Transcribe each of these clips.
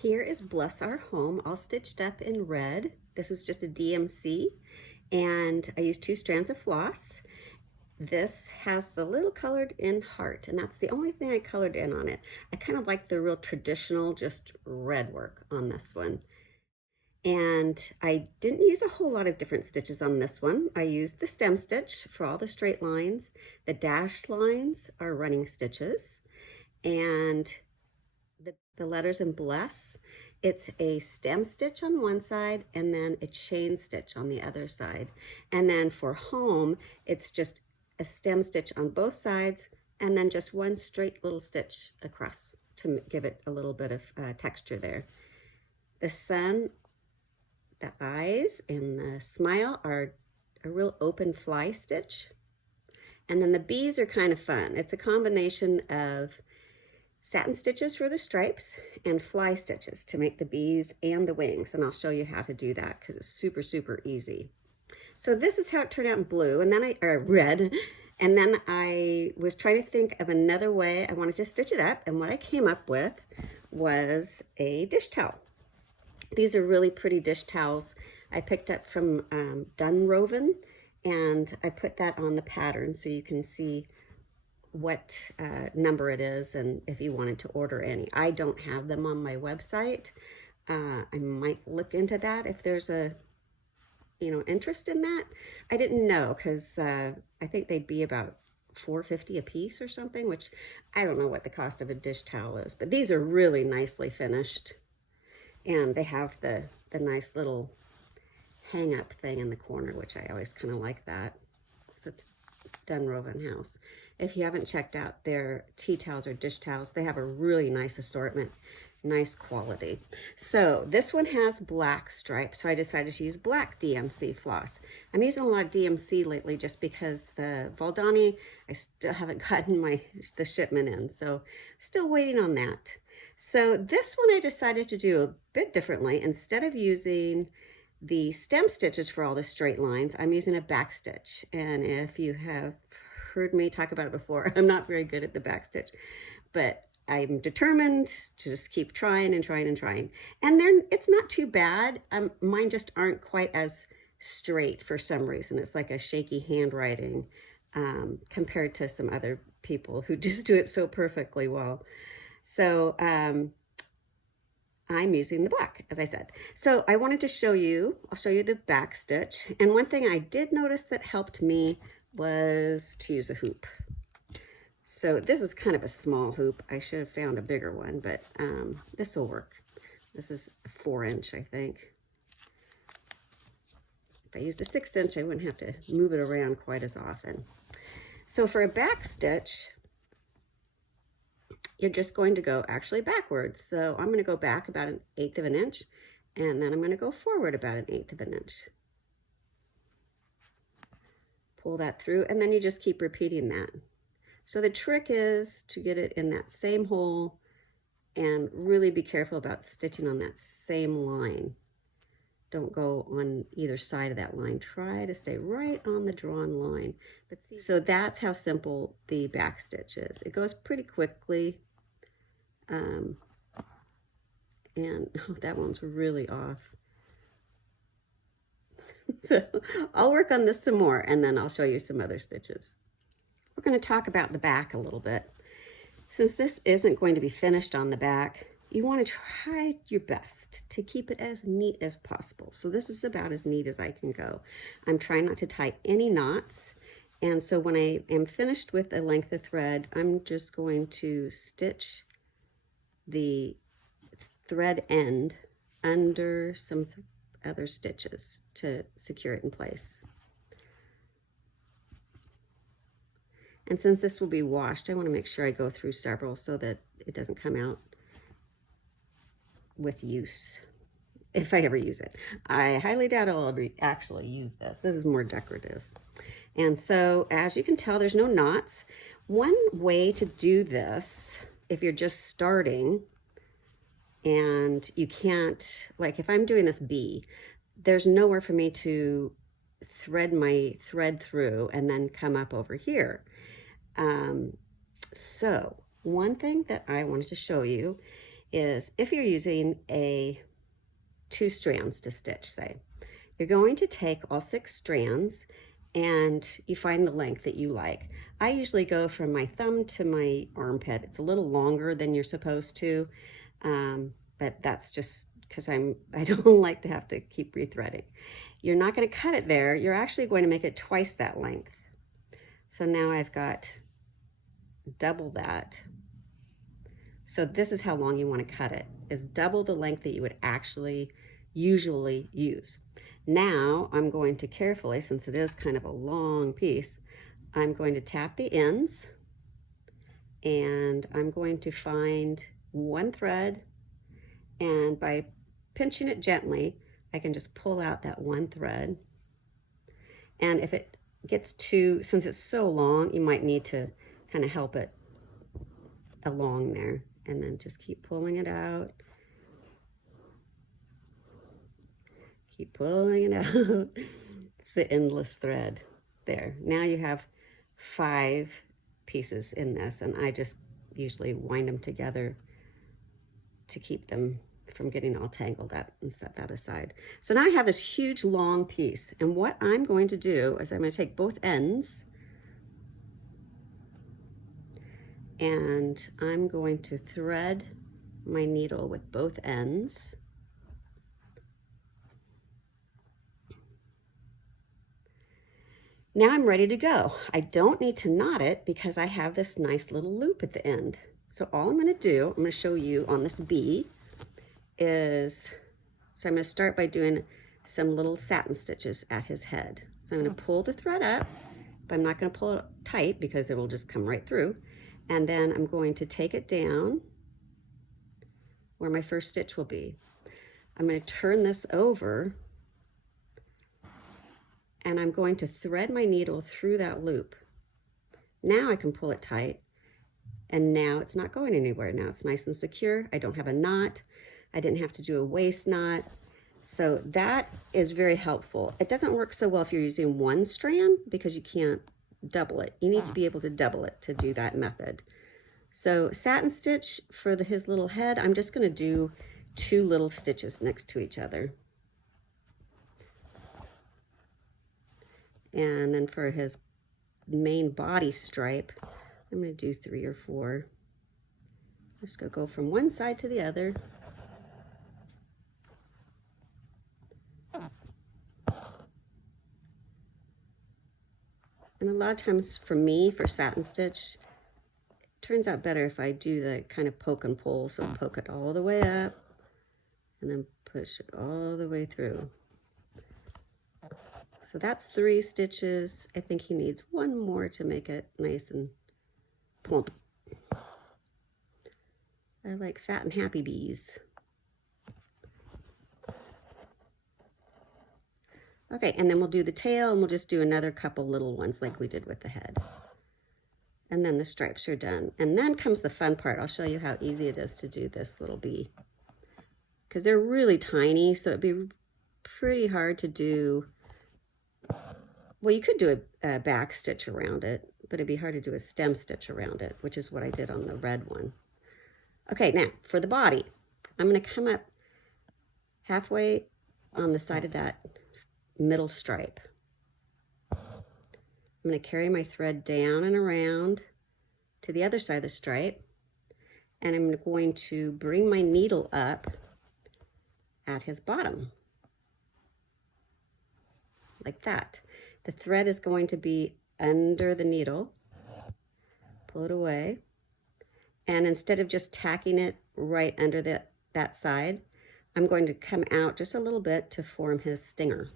Here is Bless Our Home, all stitched up in red. This is just a DMC, and I used 2 strands of floss. This has the little colored in heart, and that's the only thing I colored in on it. I kind of like the real traditional, just red work on this one. And I didn't use a whole lot of different stitches on this one. I used the stem stitch for all the straight lines. The dashed lines are running stitches, and the letters in Bless, it's a stem stitch on one side and then a chain stitch on the other side. And then for Home, it's just a stem stitch on both sides and then just one straight little stitch across to give it a little bit of texture there. The sun, the eyes, and the smile are a real open fly stitch. And then the bees are kind of fun. It's a combination of satin stitches for the stripes and fly stitches to make the bees and the wings. And I'll show you how to do that because it's super, super easy. So this is how it turned out in blue, and then red. And then I was trying to think of another way I wanted to stitch it up. And what I came up with was a dish towel. These are really pretty dish towels I picked up from Dunroven, and I put that on the pattern so you can see what number it is and if you wanted to order any. I don't have them on my website. I might look into that if there's a interest in that. I didn't know because I think they'd be about $4.50 a piece or something, which I don't know what the cost of a dish towel is, but these are really nicely finished, and they have the nice little hang up thing in the corner, which I always kind of like that. So it's Dunroven House. If you haven't checked out their tea towels or dish towels, they have a really nice assortment, nice quality. So this one has black stripes, so I decided to use black DMC floss. I'm using a lot of DMC lately just because the Valdani, I still haven't gotten the shipment in, so still waiting on that. So this one I decided to do a bit differently. Instead of using the stem stitches for all the straight lines, I'm using a back stitch. And if you have heard me talk about it before, I'm not very good at the back stitch, but I'm determined to just keep trying and trying and trying. And it's not too bad. Mine just aren't quite as straight for some reason. It's like a shaky handwriting compared to some other people who just do it so perfectly well. So I'm using the black, as I said. So I wanted to show you, I'll show you the back stitch. And one thing I did notice that helped me was to use a hoop. So this is kind of a small hoop. I should have found a bigger one, but this will work. This is a 4-inch, I think. If I used a 6-inch, I wouldn't have to move it around quite as often. So for a back stitch, you're just going to go actually backwards. So I'm going to go back about 1/8 of an inch, and then I'm going to go forward about 1/8 of an inch. Pull that through, and then you just keep repeating that. So the trick is to get it in that same hole and really be careful about stitching on that same line. Don't go on either side of that line. Try to stay right on the drawn line. But see, so that's how simple the back stitch is. It goes pretty quickly. And oh, that one's really off. So I'll work on this some more, and then I'll show you some other stitches. We're going to talk about the back a little bit. Since this isn't going to be finished on the back, you want to try your best to keep it as neat as possible. So this is about as neat as I can go. I'm trying not to tie any knots. And so when I am finished with a length of thread, I'm just going to stitch the thread end under some other stitches to secure it in place. And since this will be washed, I want to make sure I go through several so that it doesn't come out with use, if I ever use it. I highly doubt I'll ever actually use this. This is more decorative. And so, as you can tell, there's no knots. One way to do this, if you're just starting and you can't, like if I'm doing this bee, there's nowhere for me to thread my thread through and then come up over here. So one thing that I wanted to show you is if you're using 2 strands to stitch, say, you're going to take all 6 strands and you find the length that you like. I usually go from my thumb to my armpit. It's a little longer than you're supposed to, but that's just because I don't like to have to keep rethreading. You're not going to cut it there. You're actually going to make it twice that length. So now I've got double that. So this is how long you want to cut it, is double the length that you would actually usually use. Now I'm going to carefully, since it is kind of a long piece, I'm going to tap the ends and I'm going to find one thread, and by pinching it gently, I can just pull out that one thread. And if it gets too, since it's so long, you might need to kind of help it along there, and then just keep pulling it out. Keep pulling it out. It's the endless thread there. Now you have 5 pieces in this, and I just usually wind them together to keep them from getting all tangled up and set that aside. So now I have this huge long piece, and what I'm going to do is I'm going to take both ends and I'm going to thread my needle with both ends. Now I'm ready to go. I don't need to knot it because I have this nice little loop at the end. So all I'm going to do, I'm going to show you on this bee is, so I'm going to start by doing some little satin stitches at his head. So I'm going to pull the thread up, but I'm not going to pull it tight because it will just come right through. And then I'm going to take it down where my first stitch will be. I'm going to turn this over and I'm going to thread my needle through that loop. Now I can pull it tight, and now it's not going anywhere. Now it's nice and secure. I don't have a knot. I didn't have to do a waist knot. So that is very helpful. It doesn't work so well if you're using one strand because you can't double it. You need to be able to double it to do that method. So satin stitch for his little head, I'm just going to do 2 little stitches next to each other. And then for his main body stripe, I'm going to do 3 or 4. Just going to go from one side to the other. And a lot of times for me, for satin stitch, it turns out better if I do the kind of poke and pull. So poke it all the way up and then push it all the way through. So that's 3 stitches. I think he needs 1 more to make it nice and plump. I like fat and happy bees. Okay, and then we'll do the tail, and we'll just do another couple little ones like we did with the head. And then the stripes are done. And then comes the fun part. I'll show you how easy it is to do this little bee. Because they're really tiny, so it'd be pretty hard to do. Well, you could do a back stitch around it, but it'd be hard to do a stem stitch around it, which is what I did on the red one. Okay, now for the body, I'm going to come up halfway on the side of that middle stripe. I'm going to carry my thread down and around to the other side of the stripe, and I'm going to bring my needle up at his bottom, like that. The thread is going to be under the needle. Pull it away. And instead of just tacking it right under that side, I'm going to come out just a little bit to form his stinger.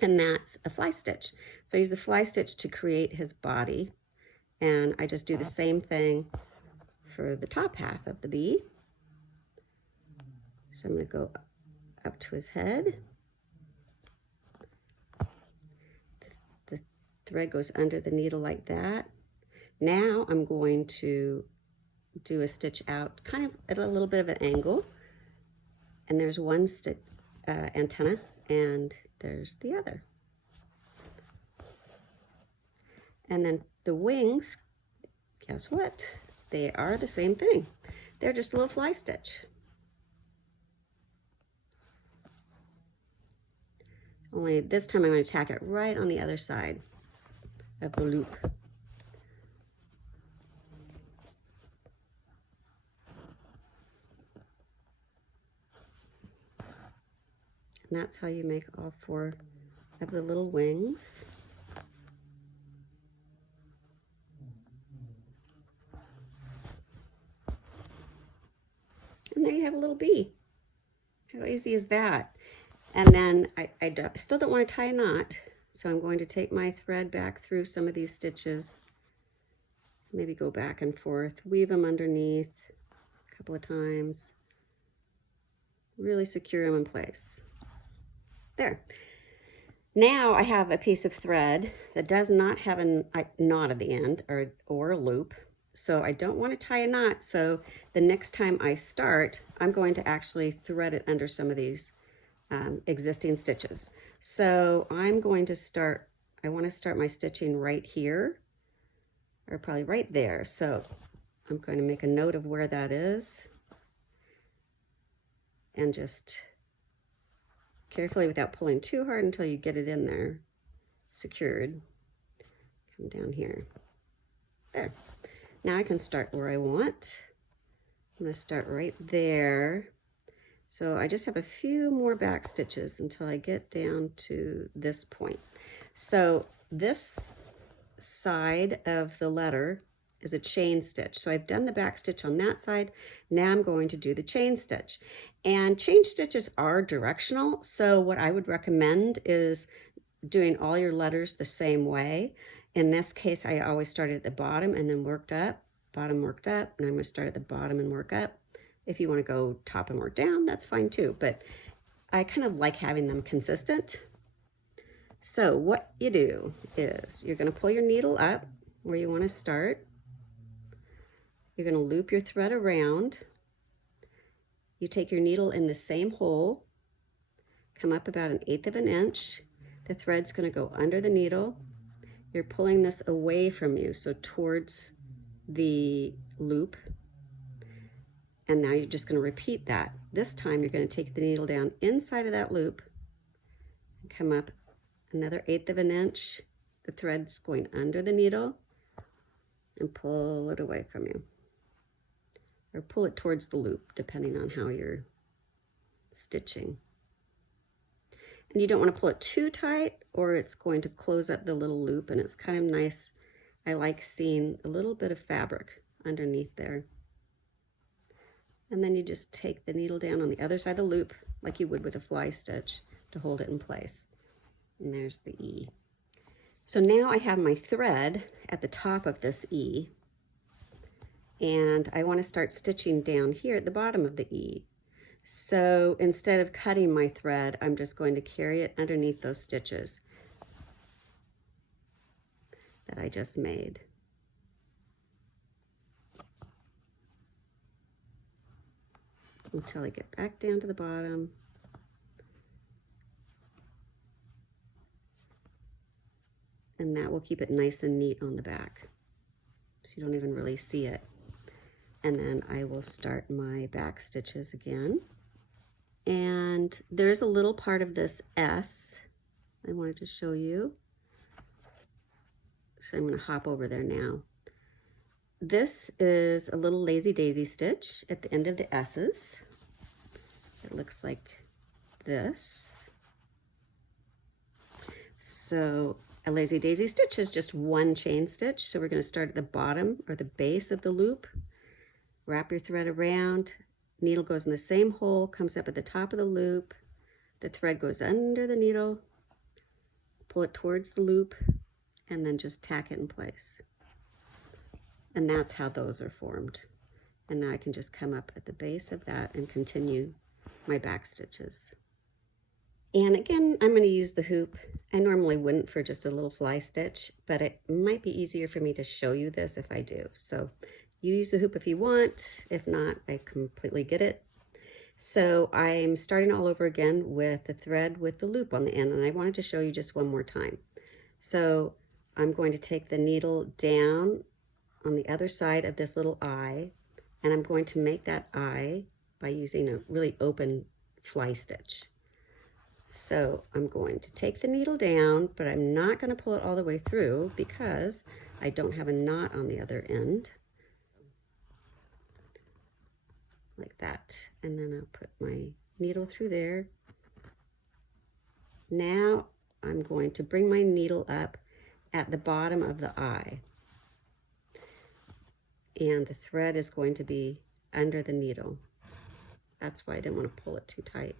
And that's a fly stitch. So I use a fly stitch to create his body. And I just do the same thing for the top half of the bee. So I'm going to go up to his head. Thread goes under the needle like that. Now I'm going to do a stitch out kind of at a little bit of an angle, and there's one stitch antenna and there's the other. And then the wings, guess what? They are the same thing. they're just a little fly stitch. Only this time I'm going to tack it right on the other side of the loop. And that's how you make all 4 of the little wings. And there you have a little bee. How easy is that? And then I still don't want to tie a knot, so I'm going to take my thread back through some of these stitches, maybe go back and forth, weave them underneath a couple of times, really secure them in place. There. Now I have a piece of thread that does not have a knot at the end or a loop, so I don't want to tie a knot. So the next time I start, I'm going to actually thread it under some of these existing stitches. So I'm going to start, I want to start my stitching right here, or probably right there. So I'm going to make a note of where that is and just carefully, without pulling too hard until you get it in there, secured, come down here. There. Now I can start where I want. I'm going to start right there. So I just have a few more back stitches until I get down to this point. So this side of the letter is a chain stitch. So I've done the back stitch on that side. Now I'm going to do the chain stitch. And chain stitches are directional. So what I would recommend is doing all your letters the same way. In this case, I always started at the bottom and then worked up, bottom worked up, and I'm going to start at the bottom and work up. If you want to go top and work down, that's fine too, but I kind of like having them consistent. So what you do is you're going to pull your needle up where you want to start. You're going to loop your thread around. You take your needle in the same hole, come up about 1/8 of an inch. The thread's going to go under the needle. You're pulling this away from you, so towards the loop. And now you're just going to repeat that. This time you're going to take the needle down inside of that loop and come up another 1/8 of an inch. The thread's going under the needle and pull it away from you. Or pull it towards the loop, depending on how you're stitching. And you don't want to pull it too tight or it's going to close up the little loop, and it's kind of nice. I like seeing a little bit of fabric underneath there. And then you just take the needle down on the other side of the loop like you would with a fly stitch to hold it in place. And there's the E. So now I have my thread at the top of this E, and I want to start stitching down here at the bottom of the E. So instead of cutting my thread, I'm just going to carry it underneath those stitches that I just made. Until I get back down to the bottom. And that will keep it nice and neat on the back, so you don't even really see it. And then I will start my back stitches again. And there's a little part of this S I wanted to show you. So I'm going to hop over there now. This is a little lazy daisy stitch at the end of the S's. It looks like this. So a lazy daisy stitch is just one chain stitch. So we're going to start at the bottom or the base of the loop. Wrap your thread around. Needle goes in the same hole, comes up at the top of the loop. The thread goes under the needle. Pull it towards the loop and then just tack it in place. And that's how those are formed. And now I can just come up at the base of that and continue my back stitches. And again, I'm going to use the hoop. I normally wouldn't for just a little fly stitch, but it might be easier for me to show you this if I do. So you use the hoop if you want. If not, I completely get it. So I'm starting all over again with the thread with the loop on the end, and I wanted to show you just one more time. So I'm going to take the needle down on the other side of this little eye, And I'm going to make that eye by using a really open fly stitch. So I'm going to take the needle down, but I'm not going to pull it all the way through because I don't have a knot on the other end. Like that. And then I'll put my needle through there. Now I'm going to bring my needle up at the bottom of the eye. And the thread is going to be under the needle. That's why I didn't want to pull it too tight.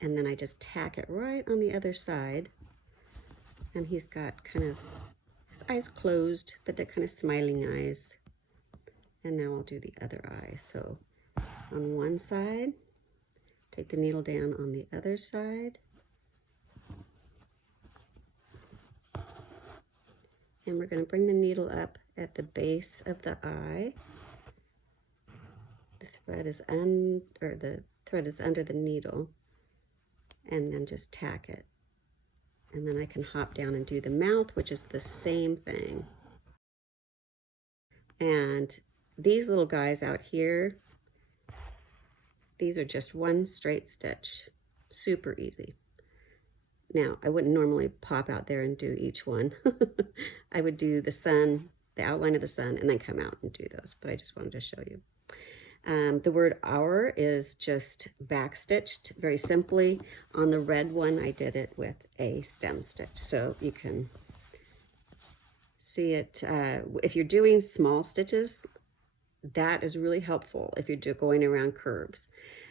And then I just tack it right on the other side. And he's got kind of his eyes closed, but they're kind of smiling eyes. And now I'll do the other eye. So on one side, take the needle down on the other side. And we're going to bring the needle up at the base of the eye. The thread is under the needle, and then just tack it. And then I can hop down and do the mouth, which is the same thing. And these little guys out here, these are just one straight stitch. Super easy. Now, I wouldn't normally pop out there and do each one. I would do the sun, the outline of the sun, and then come out and do those, but I just wanted to show you. The word hour is just backstitched very simply. On the red one, I did it with a stem stitch, so you can see it. If you're doing small stitches, that is really helpful if you're going around curves.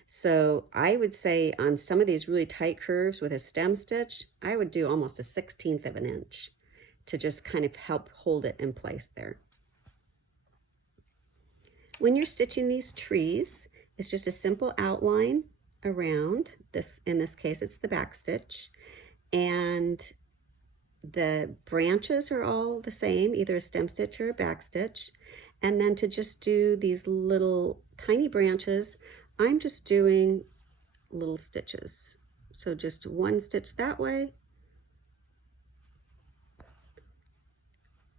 So I would say on some of these really tight curves with a stem stitch, I would do almost a 1/16 of an inch to just kind of help hold it in place there. When you're stitching these trees, it's just a simple outline around this. In this case, it's the back stitch, and the branches are all the same, either a stem stitch or a back stitch. And then to just do these little tiny branches, I'm just doing little stitches. So just one stitch that way,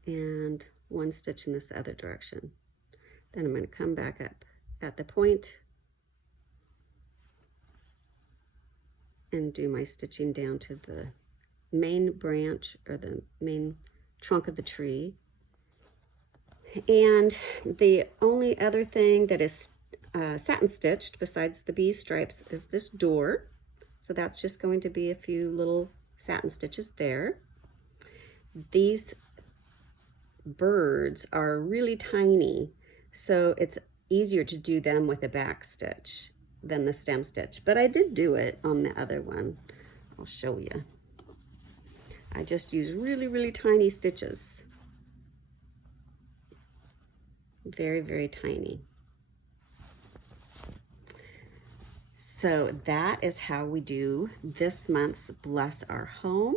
and one stitch in this other direction. Then I'm going to come back up at the point and do my stitching down to the main branch or the main trunk of the tree. And the only other thing that is satin stitched besides the bee stripes is this door. So that's just going to be a few little satin stitches there. These birds are really tiny, so it's easier to do them with a back stitch than the stem stitch, but I did do it on the other one. I'll show you. I just use really, really tiny stitches. Very, very tiny. So that is how we do this month's Bless Our Home.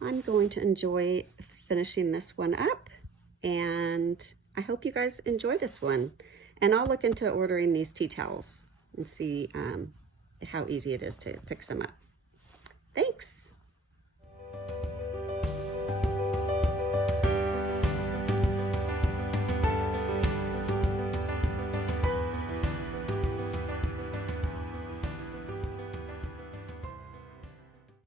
I'm going to enjoy finishing this one up, and I hope you guys enjoy this one. And I'll look into ordering these tea towels and see how easy it is to pick some up. Thanks.